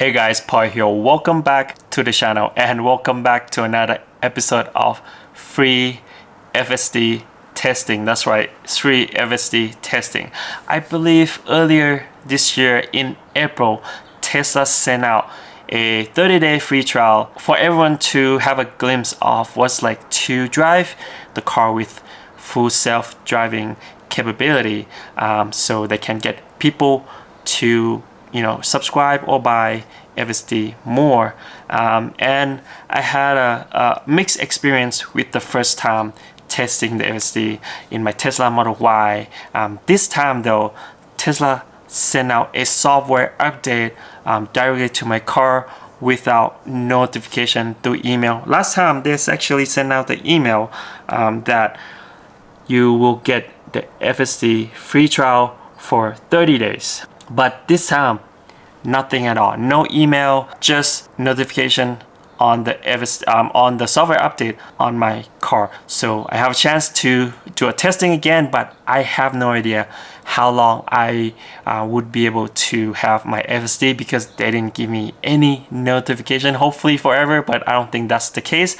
Hey guys, Paul here. Welcome back to the channel and welcome back to another episode of free FSD testing. That's right, free FSD testing. I believe earlier this year in April, Tesla sent out a 30-day free trial for everyone to have a glimpse of what's like to drive the car with full self-driving capability, so they can get people to subscribe or buy FSD more. And I had a mixed experience with the first time testing the FSD in my Tesla Model Y. This time though, Tesla sent out a software update directly to my car without notification through email. Last time they actually sent out the email that you will get the FSD free trial for 30 days. But this time, nothing at all. No email, just notification on the on the software update on my car. So I have a chance to do a testing again, but I have no idea how long I would be able to have my FSD because they didn't give me any notification. Hopefully forever, but I don't think that's the case.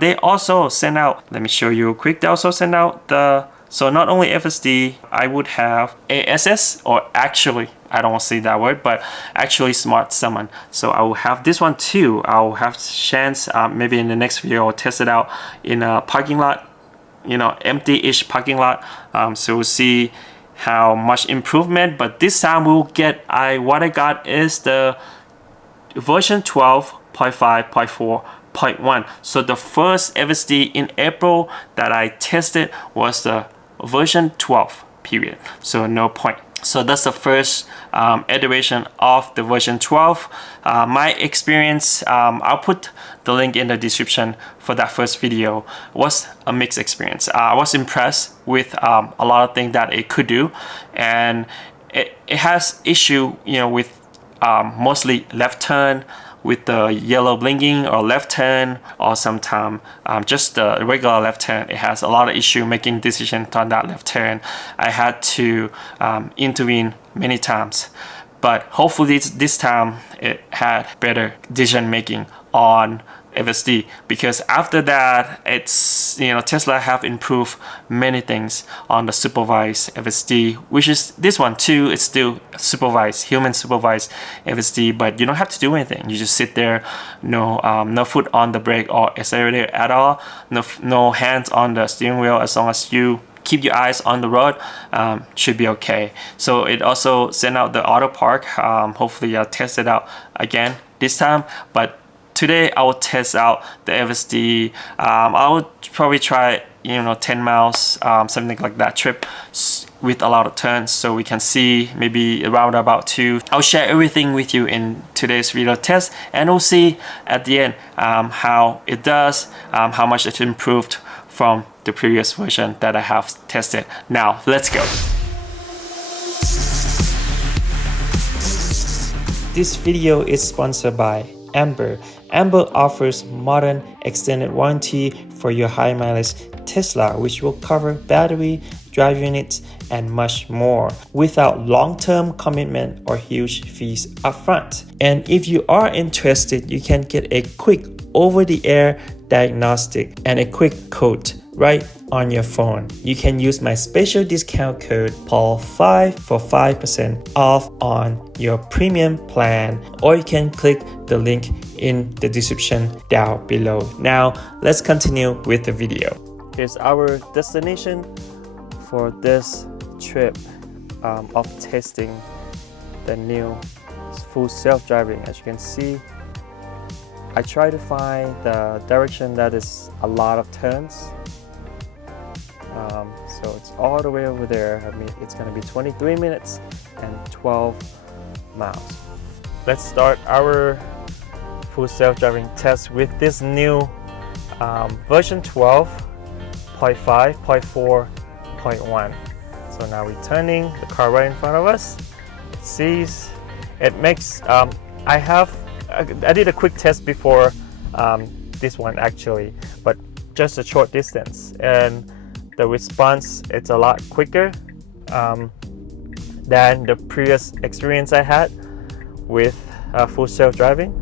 They also sent out, let me show you real quick. They also sent out so not only FSD, I would have ASS, or actually, I don't want to say that word, but actually Smart Summon. So I will have this one too. I'll have chance, maybe in the next video, I'll test it out in a parking lot, empty-ish parking lot. So we'll see how much improvement, but this time we'll get, what I got is the version 12.5.4.1. So the first FSD in April that I tested was the version 12 period, so no point. So that's the first iteration of the version 12. My experience, I'll put the link in the description for that first video, was a mixed experience. I was impressed with a lot of things that it could do, and it has issue with mostly left turn with the yellow blinking, or left turn, or sometimes just the regular left turn. It has a lot of issue making decisions on that left turn. I had to intervene many times, but hopefully this time it had better decision making on FSD, because after that it's Tesla have improved many things on the supervised FSD, which is this one too. It's still supervised, human supervised FSD, but you don't have to do anything. You just sit there, no foot on the brake or accelerator at all, no hands on the steering wheel. As long as you keep your eyes on the road, should be okay. So it also sent out the auto park. Hopefully I'll test it out again this time, but today I will test out the FSD. I would probably try 10 miles, something like that trip with a lot of turns, so we can see maybe a roundabout too. I'll share everything with you in today's video test, and we'll see at the end how it does, how much it improved from the previous version that I have tested. Now let's go. This video is sponsored by Amber. Amber offers modern extended warranty for your high mileage Tesla, which will cover battery, drive units, and much more without long-term commitment or huge fees upfront. And if you are interested, you can get a quick over-the-air diagnostic and a quick quote right on your phone. You can use my special discount code PAUL5 for 5% off on your premium plan, or you can click the link in the description down below. Now let's continue with the video. Here's our destination for this trip of testing the new full self-driving. As you can see, I try to find the direction that is a lot of turns. So it's all the way over there. I mean, it's going to be 23 minutes and 12 miles. Let's start our full self-driving test with this new version 12.5.4.1. So now we're turning the car right in front of us. It sees, it makes, I did a quick test before this one actually, but just a short distance, and the response, it's a lot quicker than the previous experience I had with full self-driving.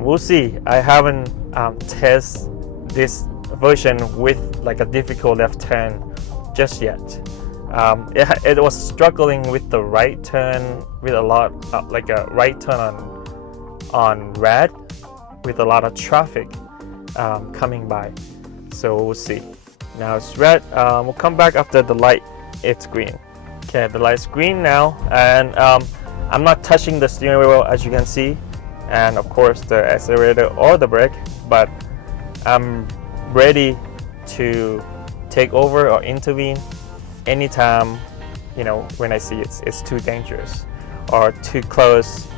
We'll see. I haven't tested this version with like a difficult left turn just yet. It was struggling with the right turn with a lot, like a right turn on red with a lot of traffic coming by. So we'll see. Now it's red. We'll come back after the light. It's green. Okay, the light's green now, and I'm not touching the steering wheel as you can see, and of course the accelerator or the brake, but I'm ready to take over or intervene anytime, you know, when I see it's too dangerous or too close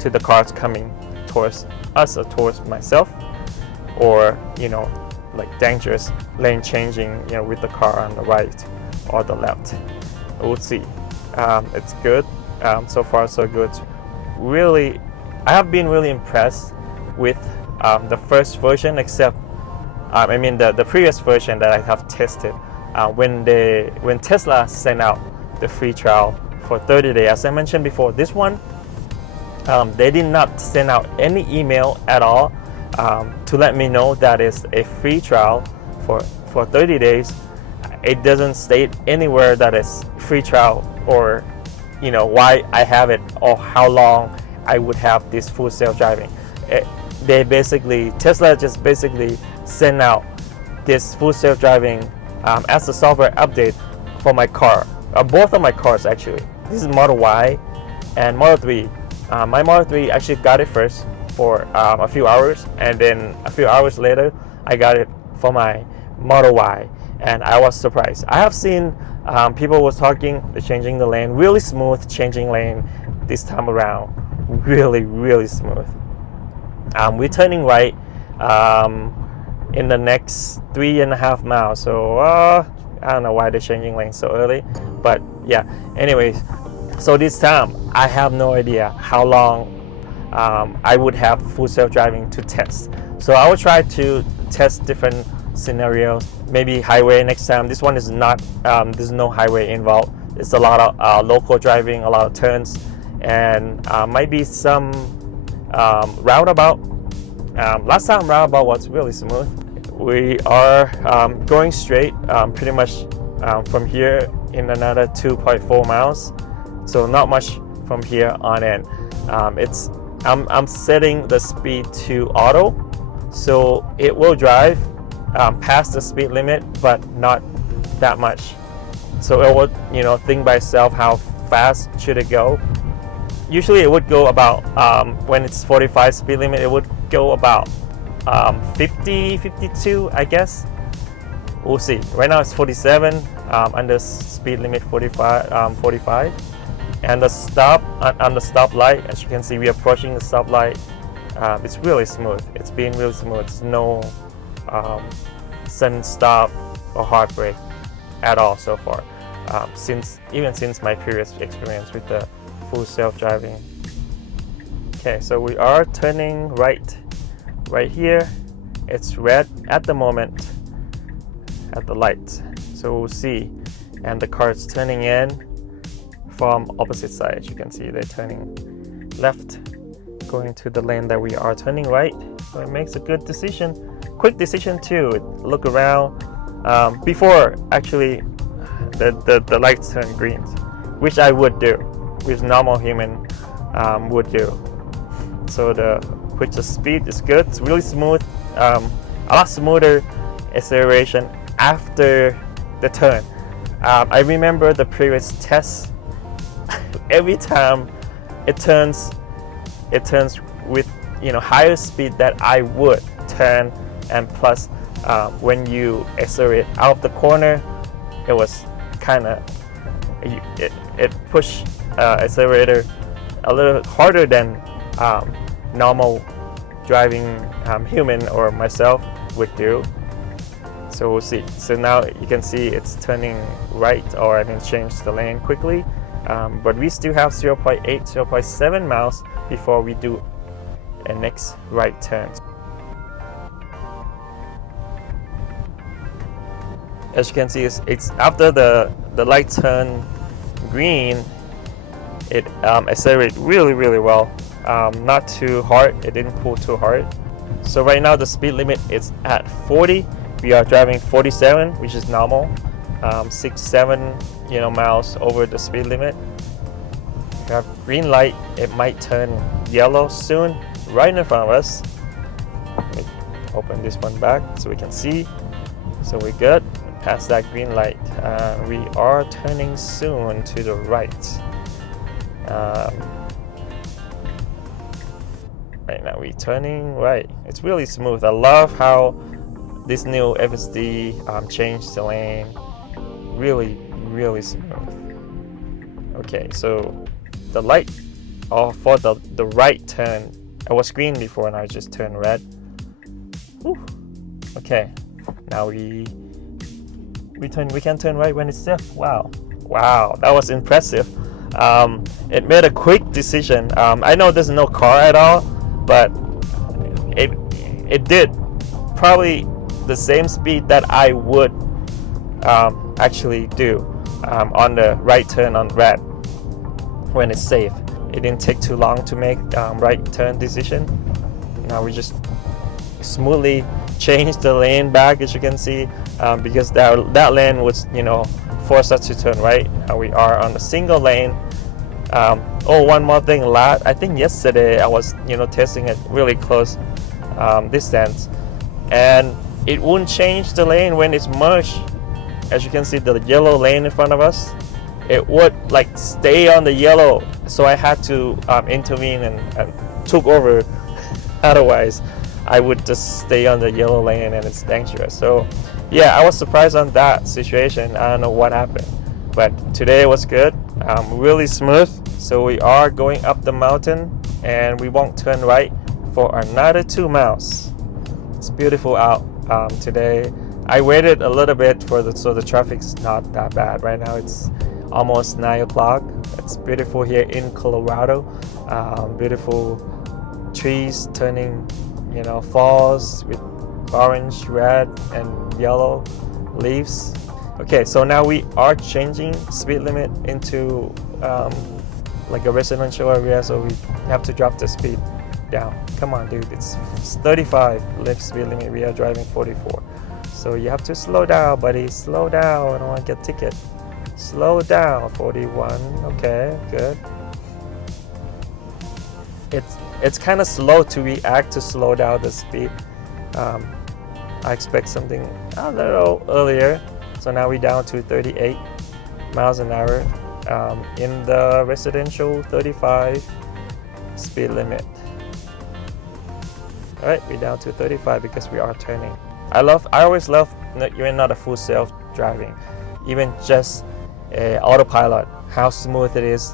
to the cars coming towards us or towards myself, or you know, like dangerous lane changing, you know, with the car on the right or the left. We'll see. It's good. So far so good. Really, I have been really impressed with the first version, except I mean the previous version that I have tested. When Tesla sent out the free trial for 30 days, as I mentioned before, this one they did not send out any email at all to let me know that it's a free trial for 30 days. It doesn't state anywhere that it's free trial, or you know, why I have it or how long I would have this full self-driving. Tesla just basically sent out this full self-driving as a software update for my car, both of my cars actually. This is Model Y and Model 3. My Model 3 actually got it first for a few hours, and then a few hours later I got it for my Model Y, and I was surprised. I have seen people was talking, they're changing the lane, really smooth changing lane this time around, really smooth. We're turning right in the next 3.5 miles, so I don't know why they're changing lanes so early, but yeah, anyways, so this time I have no idea how long I would have full self-driving to test. So I will try to test different scenarios, maybe highway next time. This one is not, there's no highway involved. It's a lot of local driving, a lot of turns, and might be some roundabout. Last time roundabout was really smooth. We are going straight pretty much from here in another 2.4 miles, so not much from here on in. I'm setting the speed to auto, so it will drive past the speed limit, but not that much. So it would, you know, think by itself how fast should it go. Usually it would go about, when it's 45 speed limit, it would go about 50, 52, I guess. We'll see. Right now it's 47, under speed limit 45. And the stop on the stoplight, as you can see, we're approaching the stoplight. It's really smooth. It's been really smooth. It's no sudden stop or hard brake at all so far. Even since my previous experience with the full self-driving. Okay, so we are turning right here. It's red at the moment at the light, so we'll see. And the car is turning in from opposite side. As you can see, they're turning left, going to the lane that we are turning right. So it makes a good decision, quick decision too. Look around before actually the lights turn green, which I would do, which normal human would do. So which the speed is good. It's really smooth, a lot smoother acceleration after the turn. I remember the previous test. Every time it turns with, you know, higher speed that I would turn, and plus when you accelerate out of the corner, it was kind of it pushed accelerator a little harder than normal driving human or myself would do. So we'll see. So now you can see it's turning right, or I mean change the lane quickly. But we still have 0.8, 0.7 miles before we do a next right turn. As you can see, it's after the light turn green, it accelerates really well. not too hard. It didn't pull too hard. So right now the speed limit is at 40. We are driving 47, which is normal. 6-7 miles over the speed limit. We have green light. It might turn yellow soon, right in front of us. Let me open this one back so we can see. So we're good. Past that green light. We are turning soon to the right. Right now we're turning right. It's really smooth. I love how this new FSD changed the lane. Really, really smooth. Okay, so the light for the right turn, I was green before and I just turned red. Whew. Okay, now we can turn right when it's safe. Wow, that was impressive. It made a quick decision. I know there's no car at all, but it did probably the same speed that I would actually do on the right turn on red when it's safe. It didn't take too long to make right turn decision. Now we just smoothly change the lane back, as you can see, because that lane was force us to turn right. Now we are on a single lane. One more thing, I think yesterday I was testing it really close distance, and it wouldn't change the lane when it's merged. As you can see, the yellow lane in front of us, it would like stay on the yellow, so I had to intervene and took over. Otherwise I would just stay on the yellow lane and it's dangerous. So yeah, I was surprised on that situation. I don't know what happened, but today was good. Really smooth. So we are going up the mountain and we won't turn right for another 2 miles. It's beautiful out today. I waited a little bit so the traffic's not that bad. Right now it's almost 9 o'clock. It's beautiful here in Colorado. Beautiful trees turning falls with orange, red and yellow leaves. Okay, so now we are changing speed limit into like a residential area, so we have to drop the speed down. Come on, dude, it's 35 lift speed limit. We are driving 44, so you have to slow down, buddy. Slow down. I don't want to get a ticket. Slow down. 41. Okay, good. It's kind of slow to react to slow down the speed. I expect something a little earlier. So now we're down to 38 miles an hour in the residential 35 speed limit. All right, we're down to 35 because we are turning. I always love you're not a full self driving, even just autopilot, how smooth it is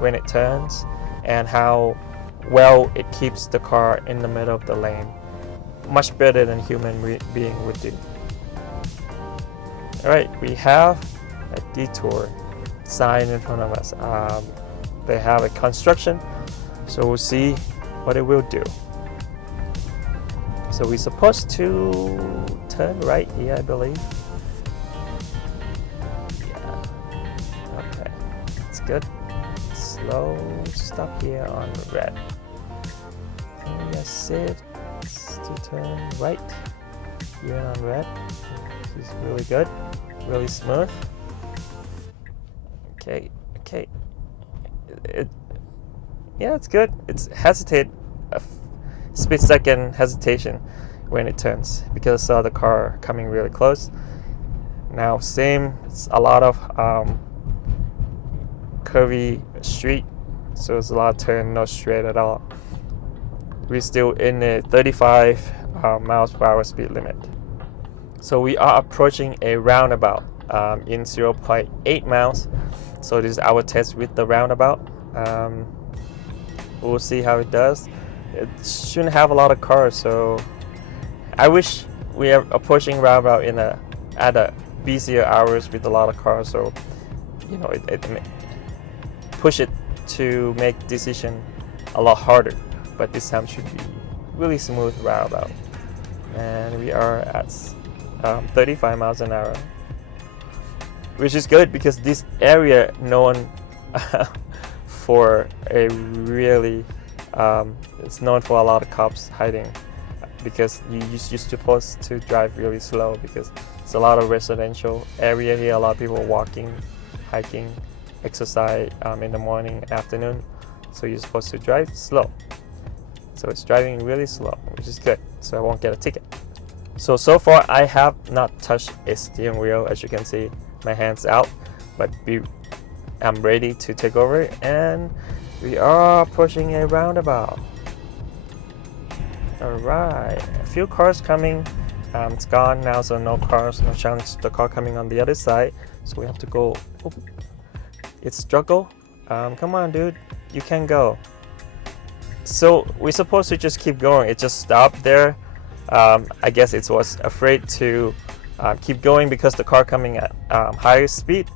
when it turns and how well it keeps the car in the middle of the lane. Much better than human being would do. All right, we have a detour sign in front of us. They have a construction, so we'll see what it will do. So we're supposed to turn right here, I believe. Yeah. Okay, that's good. Slow stop here on red. We are safe to turn right here on red. This is really good, really smooth. Okay. Yeah, it's good. It's hesitate, a split second hesitation when it turns because I saw the car coming really close. Now same, it's a lot of curvy street, so it's a lot of turn, no straight at all. We're still in the 35 miles per hour speed limit. So we are approaching a roundabout in 0.8 miles. So this is our test with the roundabout. We'll see how it does. It shouldn't have a lot of cars, so I wish we are approaching roundabout at a busier hours with a lot of cars, so it push it to make decision a lot harder. But this time should be really smooth roundabout, and we are at 35 miles an hour, which is good because this area known for a really It's known for a lot of cops hiding, because you're supposed to drive really slow, because it's a lot of residential area here, a lot of people walking, hiking, exercise in the morning, afternoon, so you're supposed to drive slow. So it's driving really slow, which is good, so I won't get a ticket. So far I have not touched a steering wheel, as you can see, my hands out, but I'm ready to take over, and we are pushing a roundabout. Alright, a few cars coming. It's gone now, so no cars, no chance the car coming on the other side, so we have to go. Oh, it's struggle. Come on, dude, you can go. So we're supposed to just keep going. It just stopped there. I guess it was afraid to keep going because the car coming at higher speed,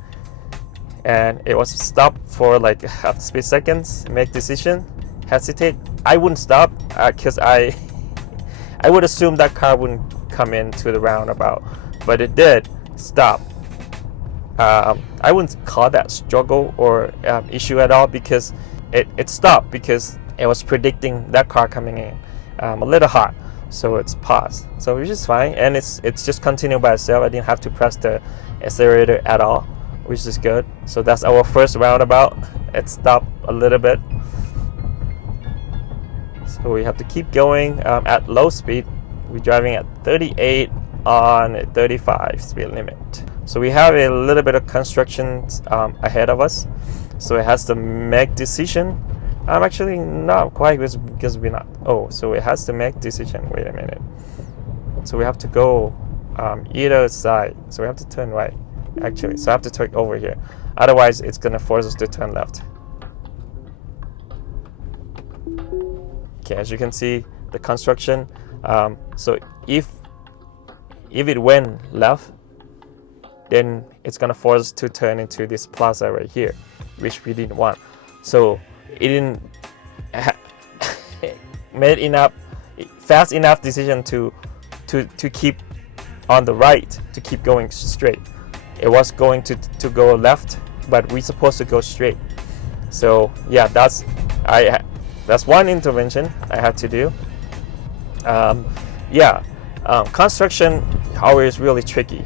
and it was stopped for like half the speed seconds, make decision, hesitate. I wouldn't stop because I would assume that car wouldn't come into the roundabout, but it did stop. I wouldn't call that struggle or issue at all, because it stopped because it was predicting that car coming in a little hot, so it's paused, so which is fine, and it's just continued by itself. I didn't have to press the accelerator at all, which is good. So that's our first roundabout. It stopped a little bit, so we have to keep going at low speed. We're driving at 38 on a 35 speed limit. So we have a little bit of construction ahead of us, so it has to make decision. I'm actually not quite, because we're not. Oh, so it has to make decision. Wait a minute. So we have to go either side. So we have to turn right, actually. So I have to turn over here. Otherwise, it's gonna force us to turn left. Okay, as you can see, the construction. So if it went left, then it's gonna force us to turn into this plaza right here, which we didn't want. So it didn't made enough fast enough decision to keep on the right, to keep going straight. It was going to go left, but we're supposed to go straight. So yeah, that's one intervention I had to do. Construction always really tricky,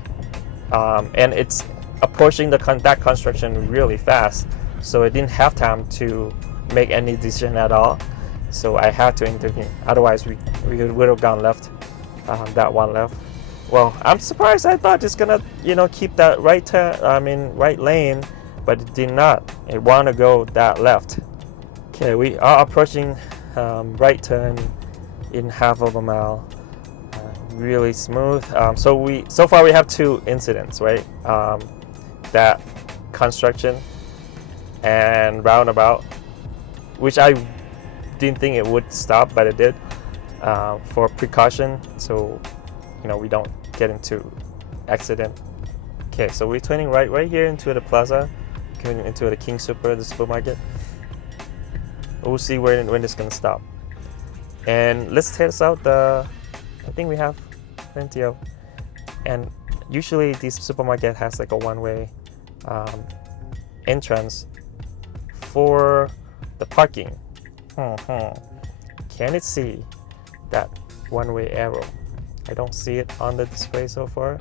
and it's approaching that construction really fast, so I didn't have time to make any decision at all, so I had to intervene. Otherwise we would have gone left, that one left. Well, I'm surprised. I thought it's gonna keep that right lane, but it did not. It want to go that left. Okay, we are approaching right turn in half of a mile. Really smooth. So far we have two incidents, right? That construction and roundabout, which I didn't think it would stop, but it did, for precaution, so we don't get into accident. Okay, so we're turning right here into the plaza, going into the King Super, the supermarket. We'll see when it's gonna stop. And let's test out I think we have plenty of, and usually this supermarket has like a one-way entrance for the parking. Can it see that one-way arrow? I don't see it on the display so far.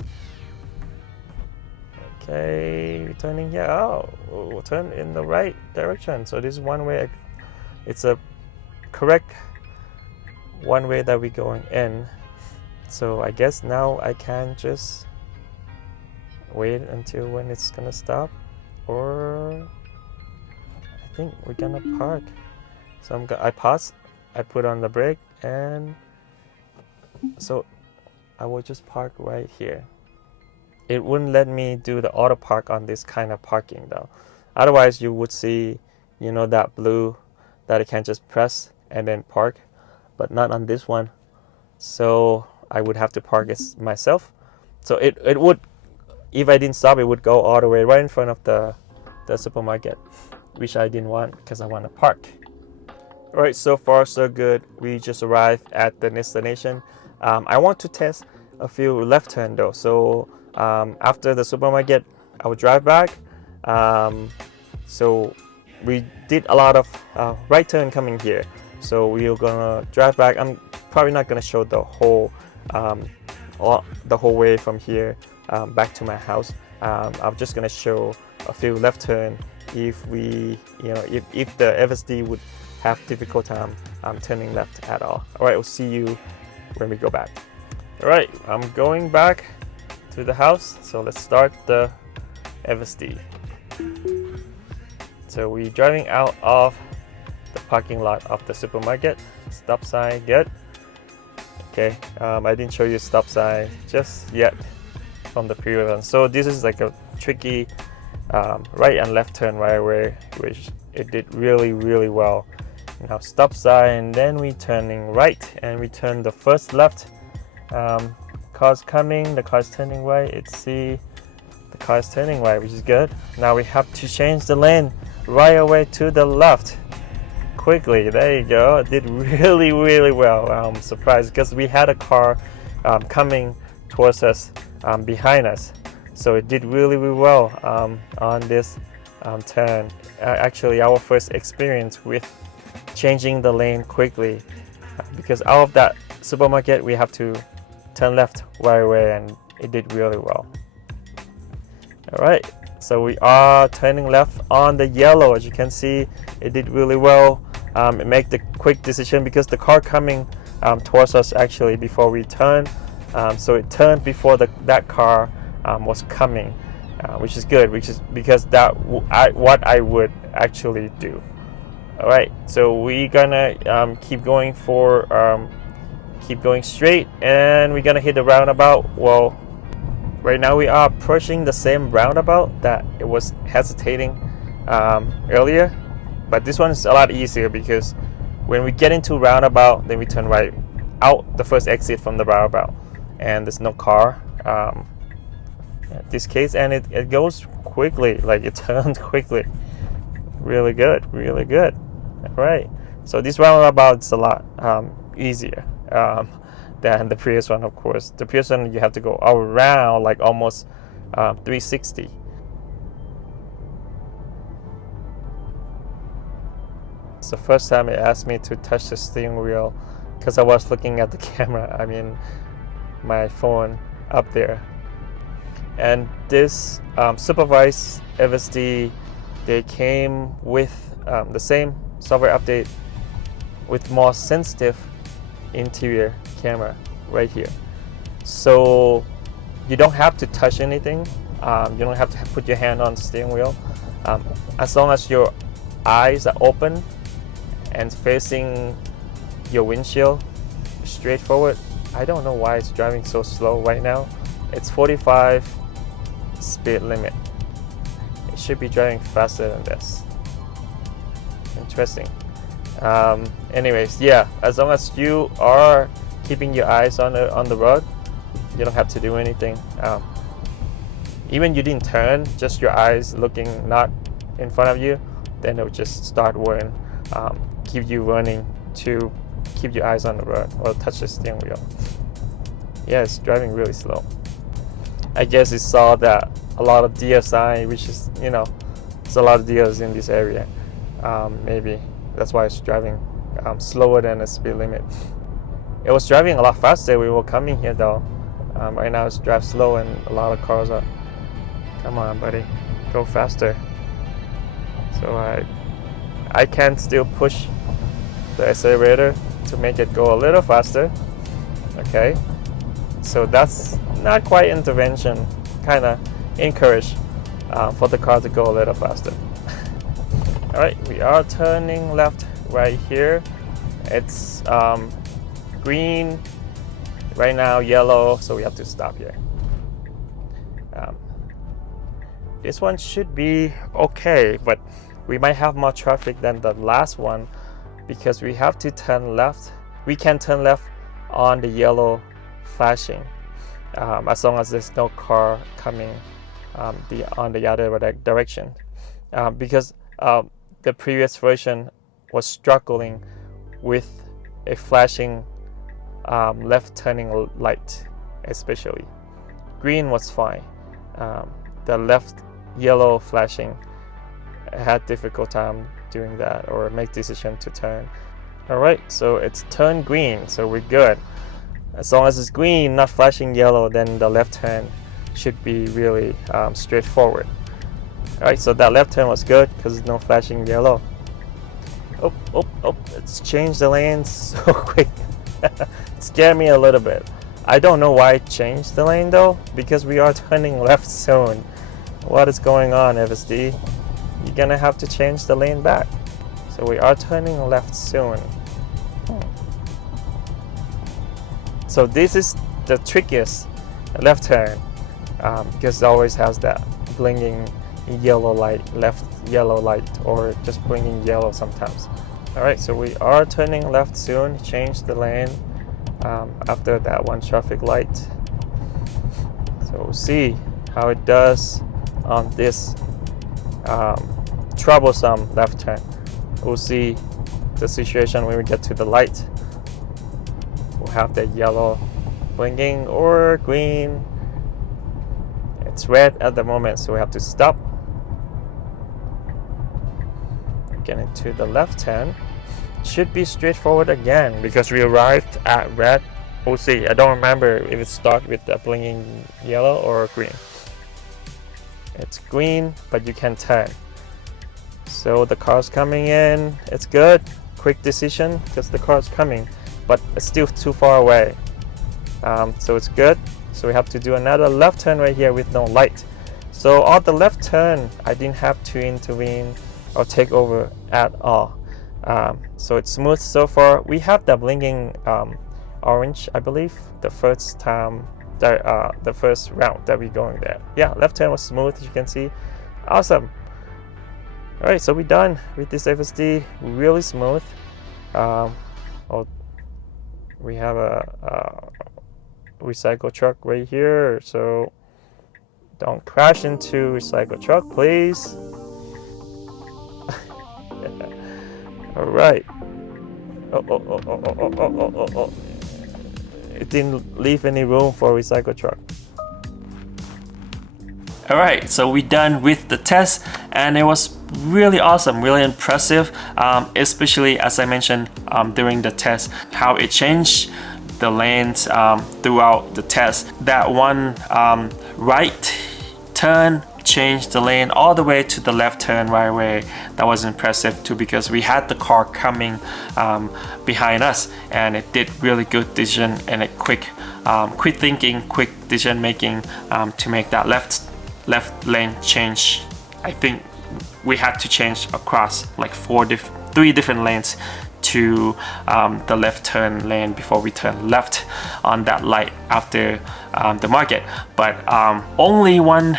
Okay, turning here. Oh, we'll turn in the right direction. So this is one way. It's a correct one way that we're going in. So I guess now I can just wait until when it's gonna stop, or I think we're gonna park. So I pause, I put on the brake, and so I will just park right here. It wouldn't let me do the auto park on this kind of parking though. Otherwise you would see, that blue that I can just press and then park, but not on this one. So I would have to park it myself. So it would, if I didn't stop, it would go all the way right in front of the supermarket, which I didn't want because I want to park. Alright, so far so good. We just arrived at the destination. I want to test a few left turn though. So after the supermarket, I will drive back. So we did a lot of right turn coming here. So we're gonna drive back. I'm probably not gonna show the whole way from here back to my house. I'm just gonna show a few left turn if we, if the FSD would have difficult time turning left at all. All right, we'll see you when we go back. All right, I'm going back to the house. So let's start the FSD. So we're driving out of the parking lot of the supermarket. Stop sign, good. Okay, I didn't show you stop sign just yet from the previous one. So this is like a tricky right and left turn right away, which it did really well. Now stop sign, then we turning right and we turn the first left. Car's coming, the car's turning right. It's see the car's turning right, which is good. Now we have to change the lane right away to the left quickly. There you go. It did really well. I'm surprised because we had a car coming towards us behind us, so it did really well on this turn. Actually, our first experience with changing the lane quickly, because out of that supermarket we have to turn left right away, and it did really well. All right, so we are turning left on the yellow. As you can see, it did really well. It made the quick decision because the car coming towards us actually before we turn, so it turned before that car was coming, which is good, which is because what I would actually do. All right, so we're gonna keep going straight, and we're gonna hit the roundabout. Well, right now we are approaching the same roundabout that it was hesitating earlier, but this one is a lot easier because when we get into roundabout, then we turn right out the first exit from the roundabout, and there's no car in this case, and it goes quickly, like it turns quickly. Really good. All right, so this roundabout is a lot easier than the previous one. Of course, the previous one you have to go around like almost 360. It's the first time it asked me to touch the steering wheel because I was looking at the camera, I mean my phone up there. And this supervised FSD, they came with the same software update with more sensitive interior camera right here. So you don't have to touch anything. You don't have to put your hand on the steering wheel. As long as your eyes are open and facing your windshield straight forward. I don't know why it's driving so slow right now. It's 45 speed limit. It should be driving faster than this. Interesting. Anyways, yeah, as long as you are keeping your eyes on the road, you don't have to do anything. Even you didn't turn, just your eyes looking not in front of you, then it will just start whirring, keep you running to keep your eyes on the road or touch the steering wheel. Yeah, it's driving really slow. I guess it saw that a lot of deer sign, which is, there's a lot of deers in this area. Maybe that's why it's driving slower than the speed limit. It was driving a lot faster. We were coming here though. Right now it's drive slow and a lot of cars are. Come on, buddy, go faster. So I can still push the accelerator to make it go a little faster. Okay, so that's not quite intervention, kind of encourage for the car to go a little faster. All right, we are turning left right here. It's green right now, yellow, so we have to stop here. This one should be okay, but we might have more traffic than the last one because we have to turn left. We can turn left on the yellow flashing as long as there's no car coming on the other direction, because the previous version was struggling with a flashing left turning light, especially. Green was fine. The left yellow flashing had difficult time doing that or make decision to turn. Alright, so it's turned green, so we're good. As long as it's green, not flashing yellow, then the left turn should be really straightforward. Alright, so that left turn was good because there's no flashing yellow. Oh, it's changed the lane so quick. It scared me a little bit. I don't know why it changed the lane though, because we are turning left soon. What is going on, FSD? You're gonna have to change the lane back. So we are turning left soon. So this is the trickiest left turn because it always has that blinking yellow light, left yellow light, or just blinking yellow sometimes. Alright, so we are turning left soon. Change the lane after that one traffic light. So we'll see how it does on this troublesome left turn. We'll see the situation when we get to the light. We'll have the yellow blinking or green. It's red at the moment, so we have to stop. Getting to the left turn. Should be straightforward again because we arrived at red. We'll see. I don't remember if it started with the blinking yellow or green. It's green, but you can turn. So the car's coming in. It's good. Quick decision because the car's coming, but it's still too far away. So it's good. So we have to do another left turn right here with no light. So on the left turn, I didn't have to intervene or take over at all. So it's smooth so far. We have the blinking orange, I believe, the first time, the first round that we're going there. Yeah, left turn was smooth, as you can see. Awesome. All right, so we're done with this FSD. Really smooth. We have a recycle truck right here, so don't crash into recycle truck, please. All right. Oh. It didn't leave any room for a recycle truck. All right, so we're done with the test, and it was really awesome, really impressive, especially as I mentioned during the test, how it changed the lanes throughout the test. That one right turn changed the lane all the way to the left turn right away. That was impressive too, because we had the car coming behind us, and it did really good decision and a quick thinking, quick decision making to make that left lane change. I think we had to change across like three different lanes to the left turn lane before we turn left on that light after the market. But only one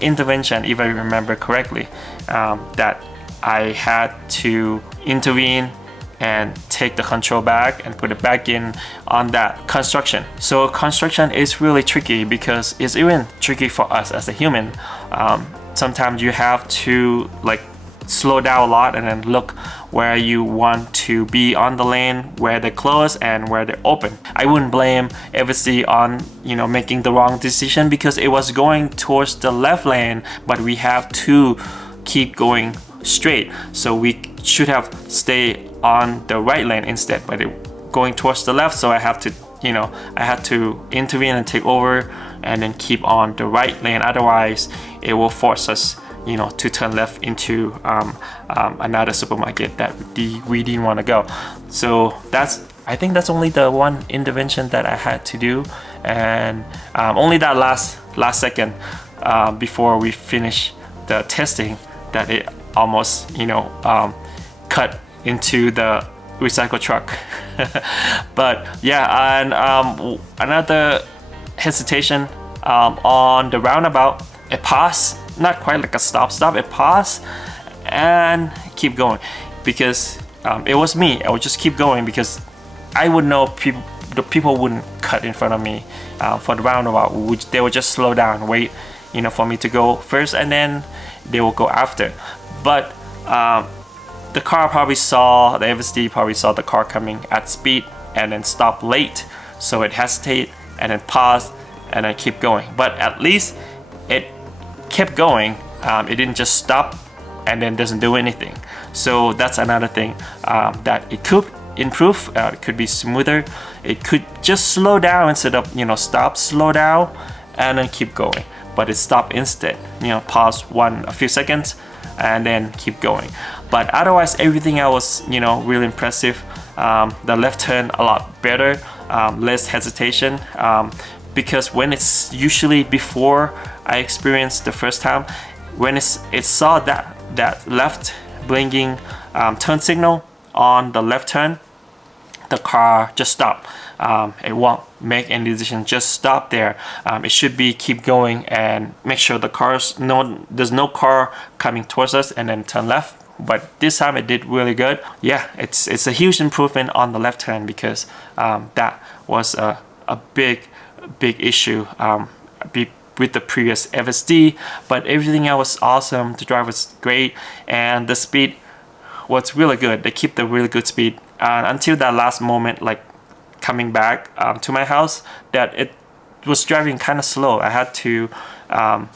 intervention, if I remember correctly, that I had to intervene and take the control back and put it back in on that construction. So construction is really tricky because it's even tricky for us as a human. Sometimes you have to like slow down a lot and then look where you want to be on the lane, where they're closed and where they're open. I wouldn't blame FSD on making the wrong decision because it was going towards the left lane, but we have to keep going straight. So we should have stayed on the right lane instead, but it going towards the left. So I have to, I had to intervene and take over and then keep on the right lane. Otherwise, it will force us to turn left into another supermarket that we didn't want to go. So I think that's only the one intervention that I had to do, and only that last second before we finish the testing that it almost cut into the recycle truck. But yeah, and another hesitation on the roundabout, it passed. Not quite like a stop, it paused and keep going because it was me. I would just keep going because I would know the people wouldn't cut in front of me for the roundabout. They would just slow down, wait, for me to go first, and then they will go after. But the FSD probably saw the car coming at speed and then stop late, so it hesitated and then paused and then keep going. But at least it kept going. It didn't just stop and then doesn't do anything. So that's another thing that it could improve. It could be smoother. It could just slow down instead of, you know, stop, slow down, and then keep going. But it stopped instead. You know, pause a few seconds, and then keep going. But otherwise, everything else was, you know, really impressive. The left turn a lot better, less hesitation. Because when it's usually before I experienced the first time, when it saw that left blinking turn signal on the left turn, the car just stopped. It won't make any decision, just stop there. It should be keep going and make sure there's no car coming towards us and then turn left. But this time it did really good. Yeah, it's a huge improvement on the left turn, because that was a big issue with the previous FSD. But everything else was awesome. The drive was great, and the speed was really good. They keep the really good speed until that last moment, like coming back to my house, that it was driving kind of slow. I had to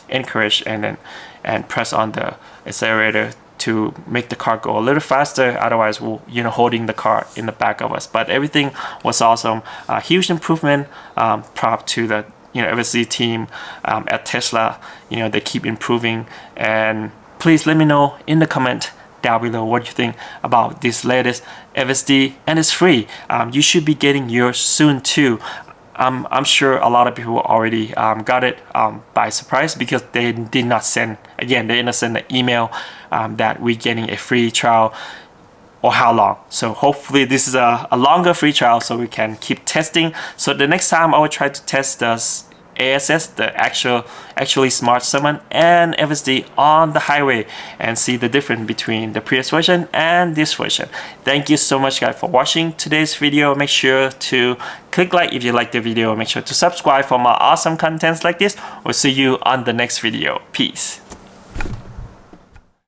encourage and press on the accelerator to make the car go a little faster. Otherwise, we'll, you know, holding the car in the back of us. But everything was awesome. Huge improvement. Prop to the, you know, FSD team at Tesla. You know, they keep improving. And please let me know in the comment down below what you think about this latest FSD, and it's free. You should be getting yours soon too. I'm sure a lot of people already got it by surprise, because they did not send an email that we're getting a free trial or how long. So hopefully this is a longer free trial so we can keep testing. So the next time I will try to test the ASS, the actually Smart Summon and FSD on the highway, and see the difference between the previous version and this version. Thank you so much guys for watching today's video. Make sure to click like if you like the video. Make sure to subscribe for more awesome contents like this. We'll see you on the next video. Peace.